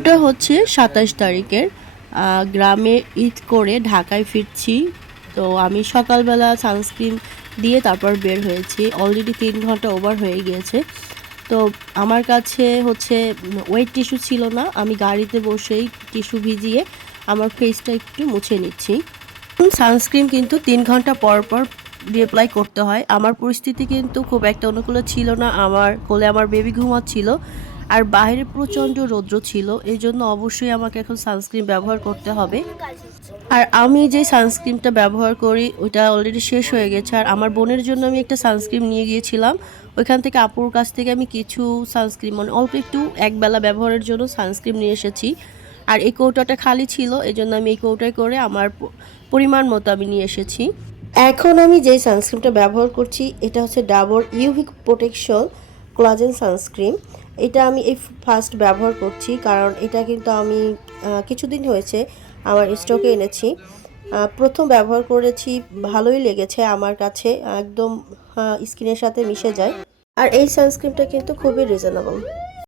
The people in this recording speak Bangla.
ভিডিওটা হচ্ছে ২৭ তারিখের। গ্রামে ঈদ করে ঢাকায় ফিরছি। তো আমি সকালবেলা সানস্ক্রিন দিয়ে তারপর বের হয়েছি। অলরেডি ৩ ঘন্টা ওভার হয়ে গিয়েছে। তো আমার কাছে হচ্ছে ওয়েট টিস্যু ছিল না। আমি গাড়িতে বসেই টিস্যু ভিজিয়ে আমার ফেসটা একটু মুছে নিচ্ছি। সানস্ক্রিন কিন্তু ৩ ঘন্টা পর পর রিঅ্যাপ্লাই করতে হয়। আমার পরিস্থিতি কিন্তু খুব একটা অনুকূল ছিল না। আমার কোলে আমার বেবি ঘুমাচ্ছিল। আর বাইরে প্রচণ্ড রৌদ্র ছিল। এজন্য অবশ্যই আমাকে এখন সানস্ক্রিন ব্যবহার করতে হবে। আর আমি যে সানস্ক্রিনটা ব্যবহার করি ওইটা অলরেডি শেষ হয়ে গেছে। আর আমার বোনের জন্য আমি একটা সানস্ক্রিন নিয়ে গিয়েছিলাম। ওইখান থেকে আপুর কাছ থেকে আমি কিছু সানস্ক্রিন মানে অল্প একটু একবেলা ব্যবহারের জন্য সানস্ক্রিন নিয়ে এসেছি। আর এই কৌটাটা খালি ছিল, এজন্য আমি এই কৌটায় করে আমার পরিমাণ মতো আমি নিয়ে এসেছি। এখন আমি যেই সানস্ক্রিনটা ব্যবহার করছি এটা হচ্ছে Dabur UV protection collagen sunscreen. এটা আমি এই ফার্স্ট ব্যবহার করছি, কারণ এটা কিন্তু আমি কিছুদিন হয়েছে আমার স্টকে এনেছি। প্রথম ব্যবহার করেছি, ভালোই লেগেছে আমার কাছে, একদম স্কিনের সাথে মিশে যায়। আর এই সানস্ক্রিনটা কিন্তু খুবই রিজনেবল।